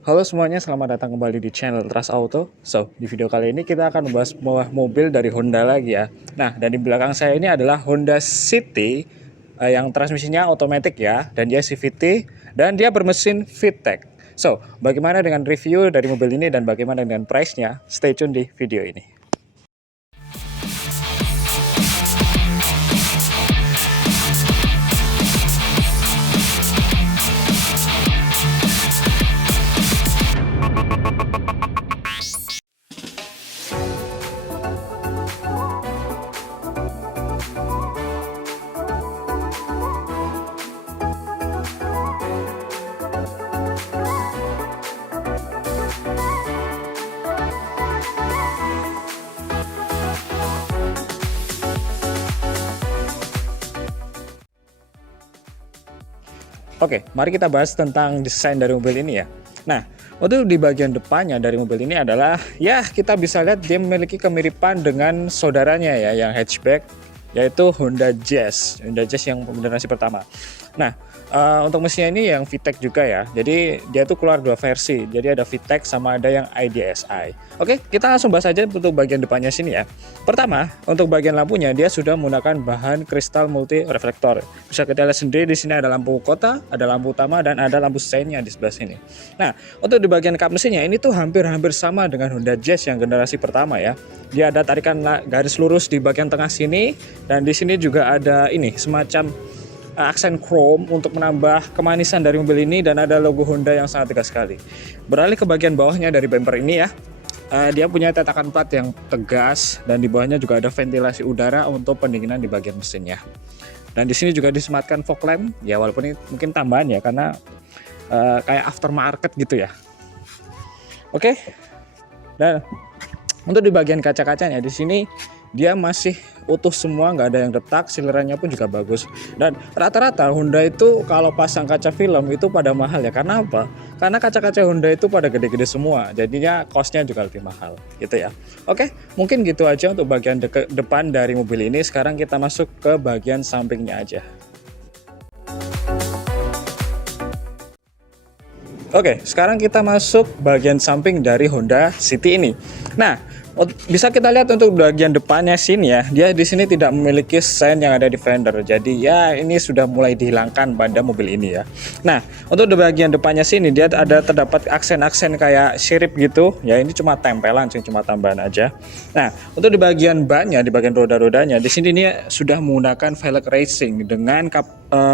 Halo semuanya, selamat datang kembali di channel Trust Auto. Di video kali ini kita akan membahas mobil dari Honda lagi ya. Nah, dan di belakang saya ini adalah Honda City yang transmisinya otomatis ya, dan dia CVT dan dia bermesin VTEC. Bagaimana dengan review dari mobil ini dan bagaimana dengan price-nya? Stay tune di video ini. Oke, mari kita bahas tentang desain dari mobil ini ya. Nah, untuk di bagian depannya dari mobil ini adalah, ya kita bisa lihat dia memiliki kemiripan dengan saudaranya ya, yang hatchback, yaitu Honda Jazz yang generasi pertama. Nah, untuk mesinnya ini yang VTEC juga ya, jadi dia tuh keluar dua versi, jadi ada VTEC sama ada yang IDSI. Oke, kita langsung bahas aja untuk bagian depannya sini ya. Pertama, untuk bagian lampunya dia sudah menggunakan bahan kristal multi reflektor. Bisa kita lihat sendiri di sini ada lampu kota, ada lampu utama, dan ada lampu seinnya di sebelah sini. Nah, untuk di bagian kap mesinnya ini tuh hampir sama dengan Honda Jazz yang generasi pertama ya. Dia ada tarikan garis lurus di bagian tengah sini, dan di sini juga ada ini semacam aksen chrome untuk menambah kemanisan dari mobil ini, dan ada logo Honda yang sangat tegas sekali. Beralih ke bagian bawahnya dari bumper ini ya, dia punya tatakan plat yang tegas, dan di bawahnya juga ada ventilasi udara untuk pendinginan di bagian mesinnya. Dan di sini juga disematkan fog lamp ya, walaupun ini mungkin tambahan ya karena kayak aftermarket gitu ya. Oke. Dan untuk di bagian kaca-kacanya di sini dia masih utuh semua, nggak ada yang retak, silirannya pun juga bagus. Dan rata-rata Honda itu kalau pasang kaca film itu pada mahal ya. Karena apa? Karena kaca-kaca Honda itu pada gede-gede semua, jadinya costnya juga lebih mahal gitu ya. Oke, mungkin gitu aja untuk bagian depan dari mobil ini. Sekarang kita masuk ke bagian sampingnya aja. Oke, sekarang kita masuk bagian samping dari Honda City ini. Nah, bisa kita lihat untuk bagian depannya sini ya, dia di sini tidak memiliki sen yang ada di fender. Jadi ya ini sudah mulai dihilangkan pada mobil ini ya. Nah, untuk di bagian depannya sini dia ada terdapat aksen-aksen kayak sirip gitu. Ya ini cuma tempelan, cuma tambahan aja. Nah, untuk di bagian bannya, di bagian roda-rodanya, di sini dia sudah menggunakan velg racing dengan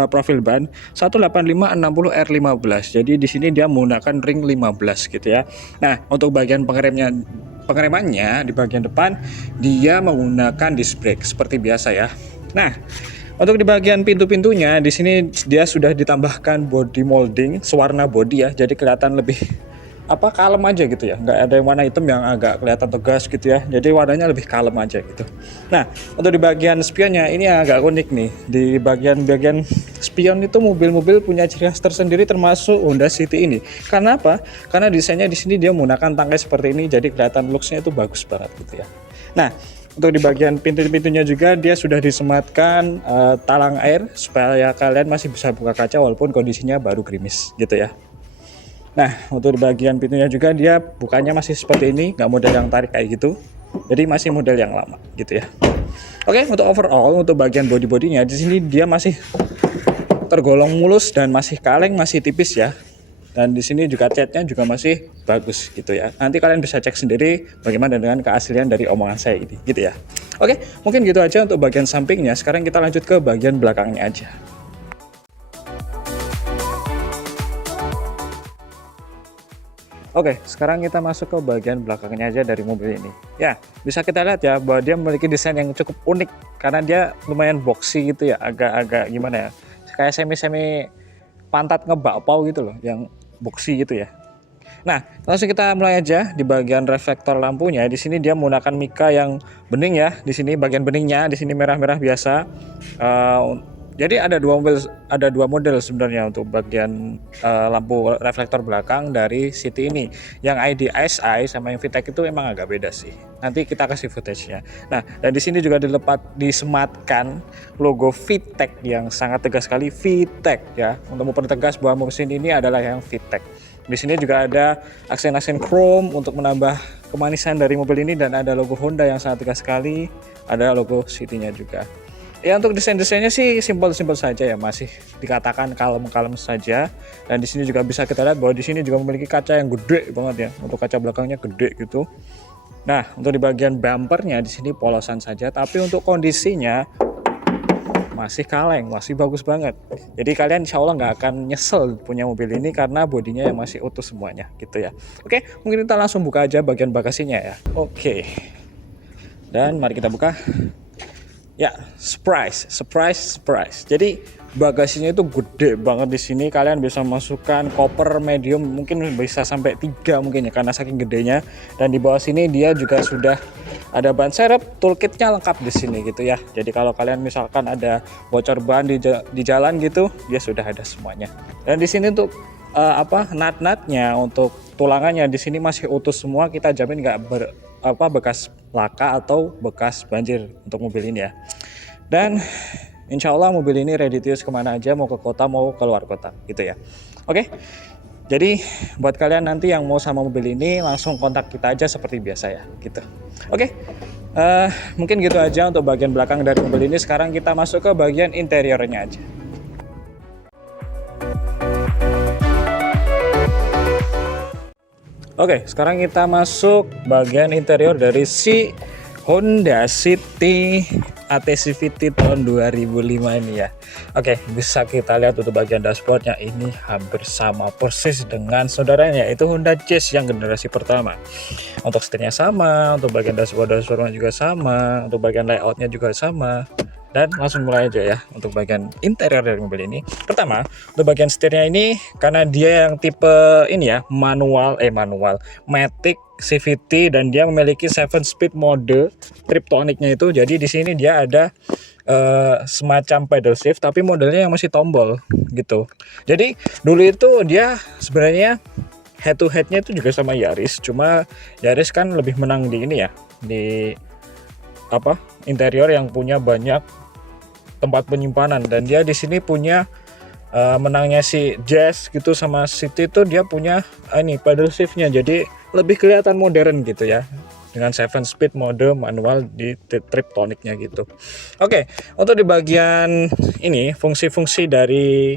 profil ban 185/60R15. Jadi di sini dia menggunakan ring 15 gitu ya. Nah, untuk bagian pengeremannya di bagian depan dia menggunakan disc brake seperti biasa ya. Nah, untuk di bagian pintu-pintunya di sini dia sudah ditambahkan body molding sewarna body ya. Jadi kelihatan lebih kalem aja gitu ya, nggak ada yang warna hitam yang agak kelihatan tegas gitu ya, jadi warnanya lebih kalem aja gitu. Nah, untuk di bagian spionnya ini agak unik nih. Di bagian spion itu mobil-mobil punya ciri khas tersendiri termasuk Honda City ini. Karena apa? Karena desainnya di sini dia menggunakan tangkai seperti ini, jadi kelihatan looksnya itu bagus banget gitu ya. Nah, untuk di bagian pintu-pintunya juga dia sudah disematkan talang air supaya kalian masih bisa buka kaca walaupun kondisinya baru gerimis gitu ya. Nah, untuk di bagian pintunya juga dia bukanya masih seperti ini, nggak model yang tarik kayak gitu. Jadi masih model yang lama gitu ya. Oke, untuk overall untuk bagian body-bodinya di sini dia masih tergolong mulus dan masih kaleng, masih tipis ya. Dan di sini juga catnya juga masih bagus gitu ya. Nanti kalian bisa cek sendiri bagaimana dengan keaslian dari omongan saya ini gitu ya. Oke, mungkin gitu aja untuk bagian sampingnya. Sekarang kita lanjut ke bagian belakangnya aja. Oke, sekarang kita masuk ke bagian belakangnya aja dari mobil ini. Ya, bisa kita lihat ya bahwa dia memiliki desain yang cukup unik karena dia lumayan boxy gitu ya, agak gimana ya, kayak semi pantat ngebakpau gitu loh, yang boxy gitu ya. Nah, langsung kita mulai aja di bagian reflektor lampunya. Di sini dia menggunakan mika yang bening ya. Di sini bagian beningnya, di sini merah-merah biasa. Jadi ada dua model sebenarnya untuk bagian lampu reflektor belakang dari City ini. Yang IDSI sama yang VTEC itu emang agak beda sih. Nanti kita kasih footage-nya. Nah, dan di sini juga disematkan logo VTEC yang sangat tegas sekali, VTEC ya. Untuk mempertegas bahwa mesin ini adalah yang VTEC. Di sini juga ada aksen-aksen chrome untuk menambah kemanisan dari mobil ini, dan ada logo Honda yang sangat tegas sekali, ada logo City-nya juga. Ya, untuk desain-desainnya sih simpel-simpel saja ya, masih dikatakan kalem-kalem saja. Dan di sini juga bisa kita lihat bahwa di sini juga memiliki kaca yang gede banget ya, untuk kaca belakangnya gede gitu. Nah, untuk di bagian bumpernya di sini polosan saja, tapi untuk kondisinya masih kaleng, masih bagus banget. Jadi kalian insya Allah nggak akan nyesel punya mobil ini karena bodinya yang masih utuh semuanya gitu ya. Oke, mungkin kita langsung buka aja bagian bagasinya ya. Oke, dan mari kita buka. Ya, surprise. Jadi bagasinya itu gede banget di sini. Kalian bisa masukkan koper medium, mungkin bisa sampai 3 mungkin ya, karena saking gedenya. Dan di bawah sini dia juga sudah ada ban serep, toolkitnya lengkap di sini gitu ya. Jadi kalau kalian misalkan ada bocor ban di jalan gitu, dia sudah ada semuanya. Dan di sini untuk nut-nutnya, untuk tulangannya di sini masih utuh semua. Kita jamin nggak bekas laka atau bekas banjir untuk mobil ini ya. Dan insya Allah mobil ini ready to use kemana aja, mau ke kota mau ke luar kota gitu ya. Oke, jadi buat kalian nanti yang mau sama mobil ini langsung kontak kita aja seperti biasa ya gitu. Oke, mungkin gitu aja untuk bagian belakang dari mobil ini. Sekarang kita masuk ke bagian interiornya aja. Oke, sekarang kita masuk bagian interior dari si Honda City AT CVT tahun 2005 ini ya. Oke, bisa kita lihat untuk bagian dashboardnya ini hampir sama persis dengan saudaranya, yaitu Honda Jazz yang generasi pertama. Untuk setirnya sama, untuk bagian dashboardnya juga sama, untuk bagian layoutnya juga sama. Dan langsung mulai aja ya untuk bagian interior dari mobil ini. Pertama, untuk bagian setirnya ini karena dia yang tipe ini ya, manual Matic CVT, dan dia memiliki 7 speed mode Triptonicnya itu. Jadi di sini dia ada semacam pedal shift tapi modelnya yang masih tombol gitu. Jadi dulu itu dia sebenarnya head to headnya itu juga sama Yaris, cuma Yaris kan lebih menang di ini ya, di interior yang punya banyak tempat penyimpanan, dan dia di sini punya menangnya si Jazz gitu sama City itu dia punya ini pedal shiftnya, jadi lebih kelihatan modern gitu ya, dengan 7 speed mode manual di Triptonicnya gitu. Oke, untuk di bagian ini fungsi-fungsi dari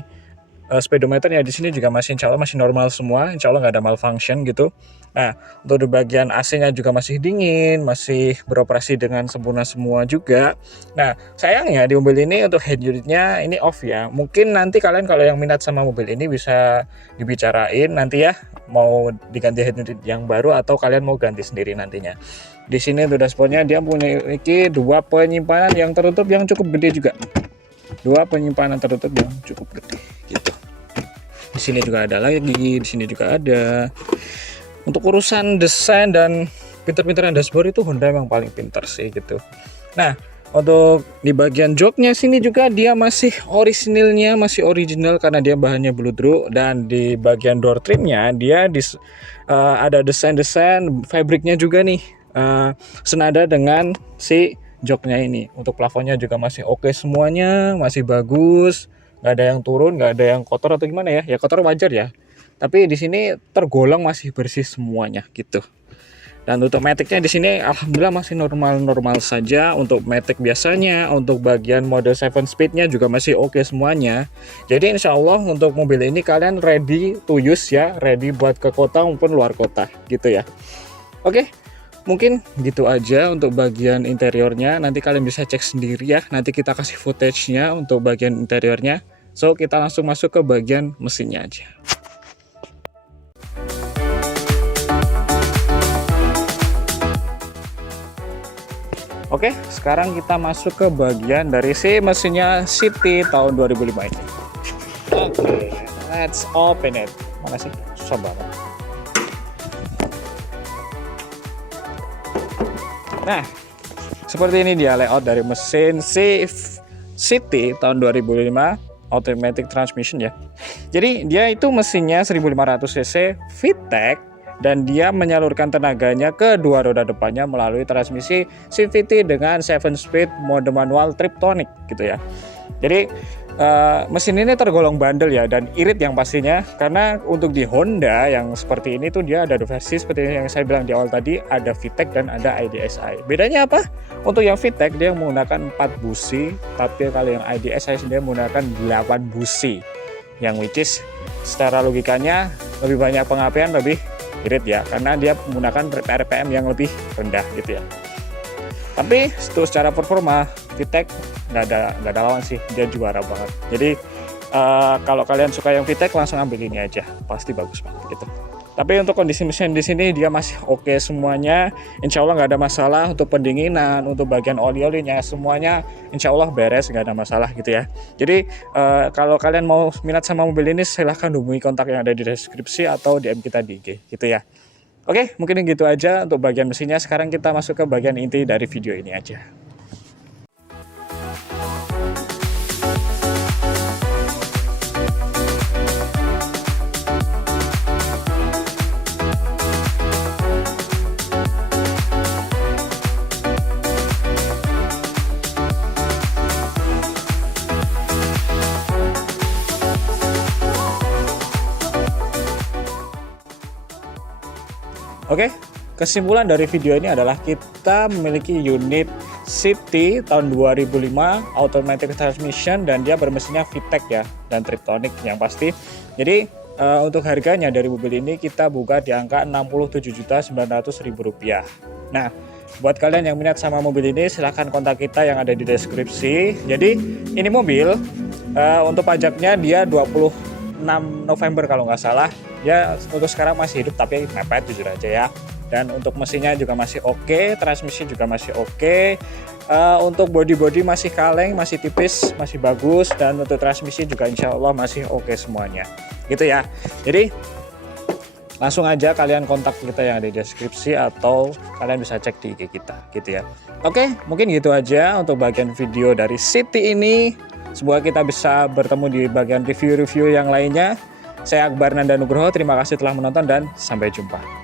speedometernya di sini juga masih insya Allah masih normal semua, insya Allah nggak ada malfunction gitu. Nah, untuk di bagian AC-nya juga masih dingin, masih beroperasi dengan sempurna semua juga. Nah, sayangnya di mobil ini untuk head unitnya ini off ya. Mungkin nanti kalian kalau yang minat sama mobil ini bisa dibicarain nanti ya, mau diganti head unit yang baru atau kalian mau ganti sendiri nantinya. Di sini untuk dashboardnya dia memiliki 2 penyimpanan yang tertutup yang cukup gede juga. 2 penyimpanan tertutup yang cukup gede gitu. Di sini juga ada lagi, di sini juga ada. Untuk urusan desain dan pinter-pinteran dashboard itu Honda memang paling pinter sih gitu. Nah, untuk di bagian joknya sini juga dia masih original karena dia bahannya bluedruk, dan di bagian door trimnya dia ada desain fabriknya juga nih, senada dengan si joknya ini. Untuk plafonnya juga masih oke semuanya, masih bagus, nggak ada yang turun, nggak ada yang kotor atau gimana ya. Ya kotor wajar ya, tapi di sini tergolong masih bersih semuanya gitu. Dan untuk maticnya di sini alhamdulillah masih normal saja. Untuk matic biasanya, untuk bagian mode 7 speednya juga masih oke semuanya. Jadi insya Allah untuk mobil ini kalian ready to use ya, ready buat ke kota maupun luar kota gitu ya. Oke, mungkin gitu aja untuk bagian interiornya. Nanti kalian bisa cek sendiri ya, nanti kita kasih footage-nya untuk bagian interiornya. So kita langsung masuk ke bagian mesinnya aja. Oke, sekarang kita masuk ke bagian dari si mesinnya City tahun 2005 ini. Oke, let's open it. Mana sih? Susah banget. Nah, seperti ini dia layout dari mesin City tahun 2005 automatic transmission ya. Jadi dia itu mesinnya 1500 cc VTEC, dan dia menyalurkan tenaganya ke 2 roda depannya melalui transmisi CVT dengan 7 speed mode manual Triptonic gitu ya. Jadi mesin ini tergolong bandel ya dan irit yang pastinya, karena untuk di Honda yang seperti ini tuh dia ada dua versi seperti yang saya bilang di awal tadi, ada VTEC dan ada IDSI. Bedanya apa? Untuk yang VTEC dia menggunakan 4 busi, tapi kalau yang IDSI sendiri menggunakan 8 busi, yang which is secara logikanya lebih banyak pengapian, lebih irit ya, karena dia menggunakan RPM yang lebih rendah gitu ya. Tapi secara performa VTEC nggak ada lawan sih, dia juara banget. Jadi kalau kalian suka yang VTEC langsung ambil ini aja, pasti bagus banget gitu. Tapi untuk kondisi mesin di sini dia masih oke semuanya, insya Allah nggak ada masalah. Untuk pendinginan, untuk bagian oli-olinya semuanya insya Allah beres, nggak ada masalah gitu ya. Jadi kalau kalian mau minat sama mobil ini silahkan hubungi kontak yang ada di deskripsi atau DM kita di IG gitu ya. Oke, mungkin gitu aja untuk bagian mesinnya. Sekarang kita masuk ke bagian inti dari video ini aja. Oke, kesimpulan dari video ini adalah kita memiliki unit City tahun 2005 automatic transmission dan dia bermesinnya VTEC ya, dan Triptonic yang pasti. Jadi untuk harganya dari mobil ini kita buka di angka Rp67.900.000. Nah, buat kalian yang minat sama mobil ini silahkan kontak kita yang ada di deskripsi. Jadi ini mobil untuk pajaknya dia 26 November kalau nggak salah. Ya untuk sekarang masih hidup tapi mepet jujur aja ya. Dan untuk mesinnya juga masih oke, transmisi juga masih oke. Untuk body masih kaleng, masih tipis, masih bagus. Dan untuk transmisi juga insya Allah masih oke semuanya gitu ya. Jadi langsung aja kalian kontak kita yang ada di deskripsi atau kalian bisa cek di IG kita gitu ya. Oke, mungkin gitu aja untuk bagian video dari City ini. Semoga kita bisa bertemu di bagian review-review yang lainnya. Saya Akbar Nanda Nugroho, terima kasih telah menonton dan sampai jumpa.